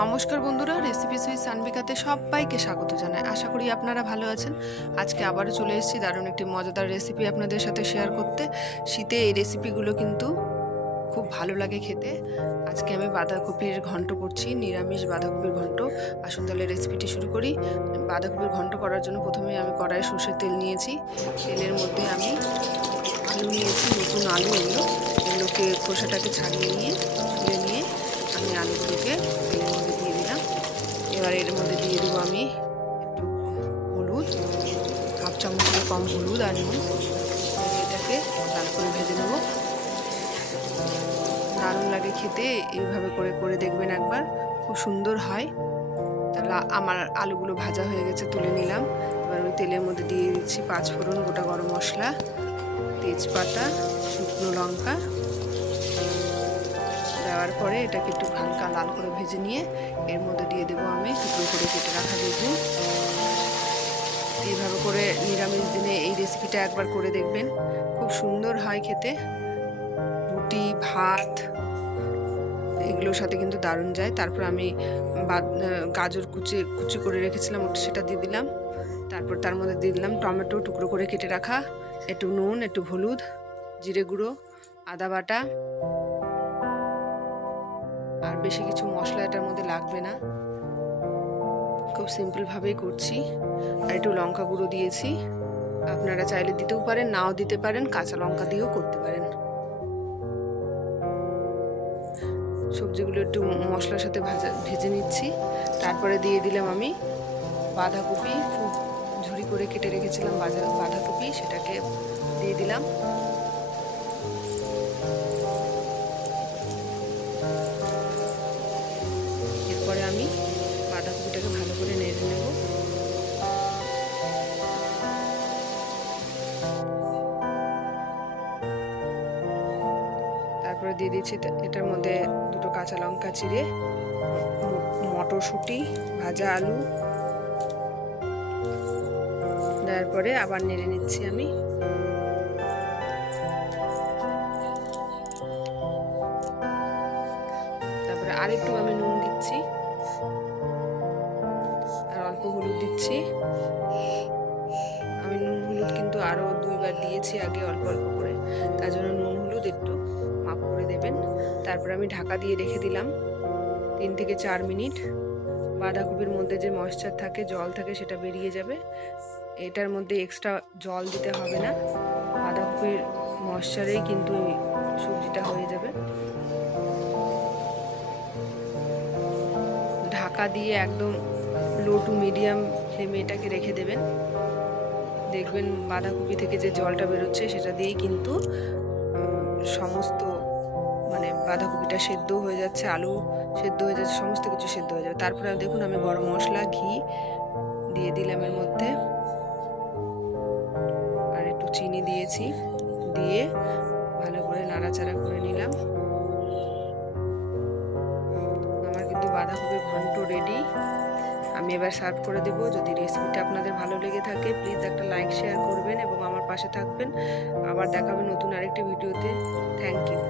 নমস্কার বন্ধুরা recipe sweet সানবিকাতে সবাইকে স্বাগত জানাই। আশা করি আপনারা ভালো আছেন। আজকে আবারও চলে এসেছি দারুণ একটি মজাদার রেসিপি আপনাদের সাথে শেয়ার করতে। শীতে এই রেসিপিগুলো কিন্তু খুব ভালো লাগে খেতে। আজকে আমি বাঁধাকপির ঘন্ট করছি, নিরামিষ বাঁধাকপির ঘন্ট। আসুন তাহলে রেসিপিটি শুরু করি। বাঁধাকপির ঘন্ট করার জন্য প্রথমে আমি কড়াই সর্ষের তেল নিয়েছি। তেলের মধ্যে আমি আলু নিয়েছি, নতুন আলু এগুলো এগুলোকে খোসাটাকে ছাড়িয়ে নিয়ে হাফ চামচের কম হলুদ আর নুন। এটাকে লাল করে ভেজে নেব। দারুণ লাগে খেতে, এইভাবে করে করে দেখবেন একবার। খুব সুন্দর হয়। তাহলে আমার আলুগুলো ভাজা হয়ে গেছে, তুলে নিলাম। এবার ওই তেলের মধ্যে দিয়ে দিচ্ছি পাঁচ ফোড়ন গোটা গরম মশলা, তেজপাতা, শুকনো লঙ্কা। দেওয়ার পরে এটাকে একটু হালকা লাল করে ভেজে নিয়ে এর মধ্যে দিয়ে দেবো আমি টুকরো করে কেটে রাখা বেগুন। এইভাবে করে নিরামিষ দিনে এই রেসিপিটা একবার করে দেখবেন। খুব সুন্দর হয় খেতে। রুটি, ভাত, এগুলোর সাথে কিন্তু দারুণ যায়। তারপর আমি গাজর কুচি কুচি করে রেখেছিলাম, ওটা সেটা দিয়ে দিলাম। তারপর তার মধ্যে দিয়ে দিলাম টমেটো টুকরো করে কেটে রাখা, একটু নুন, একটু হলুদ, জিরে গুঁড়ো, আদা বাটা। আর বেশি কিছু মশলা এটার মধ্যে লাগবে না। খুব সিম্পলভাবেই করছি। আর একটু লঙ্কা গুঁড়ো দিয়েছি। আপনারা চাইলে দিতেও পারেন, নাও দিতে পারেন, কাঁচা লঙ্কা দিয়েও করতে পারেন। সবজিগুলো একটু মশলার সাথে ভাজা, ভেজে নিচ্ছি। তারপরে দিয়ে দিলাম আমি বাঁধাকপি। খুব ঝুরি করে কেটে রেখেছিলাম বাজা, বাঁধাকপি, সেটাকে দিয়ে দিলাম। এরপরে আমি তারপরে দিয়ে দিচ্ছি এটার মধ্যে দুটো কাঁচা লঙ্কা চিড়ে, মটরশুঁটি, ভাজা আলু। দেওয়ার পরে আবার নেড়ে নিচ্ছি আমি। তারপরে আরেকটু আমি নুন দিচ্ছি। দিচ্ছি। আমি নুন হলুদ কিন্তু আরও দুইবার দিয়েছি আগে অল্প অল্প করে। তার জন্য নুন হলুদ একটু মাপ করে দেবেন। তারপর আমি ঢাকা দিয়ে রেখে দিলাম তিন থেকে চার মিনিট। বাঁধাকপির মধ্যে যে ময়েশ্চার থাকে, জল থাকে, সেটা বেরিয়ে যাবে। এটার মধ্যে এক্সট্রা জল দিতে হবে না। বাঁধাকপির ময়েশ্চারেই কিন্তু সবজিটা হয়ে যাবে। ঢাকা দিয়ে একদম লো টু মিডিয়াম ফ্লেমে এটাকে রেখে দেবেন। দেখবেন বাঁধাকপি থেকে যে জলটা বেরোচ্ছে সেটা দিয়েই কিন্তু সমস্ত মানে বাঁধাকপিটা সেদ্ধ হয়ে যাচ্ছে, আলু সেদ্ধ হয়ে যাচ্ছে, সমস্ত কিছু সেদ্ধ হয়ে যাবে। তারপরে দেখুন আমি গরম মশলা, ঘি দিয়ে দিলাম এর মধ্যে। আর একটু চিনি দিয়েছি, দিয়ে ভালো করে নাড়াচাড়া করে নিলাম। আমার কিন্তু বাঁধাকপির ঘন্ট রেডি আমি এবার সার্ভ করে দেবো। যদি রেসিপিটা আপনাদের ভালো লেগে থাকে প্লিজ একটা লাইক শেয়ার করবেন এবং আমার পাশে থাকবেন। আবার দেখাবেন নতুন আরেকটি ভিডিওতে থ্যাংক ইউ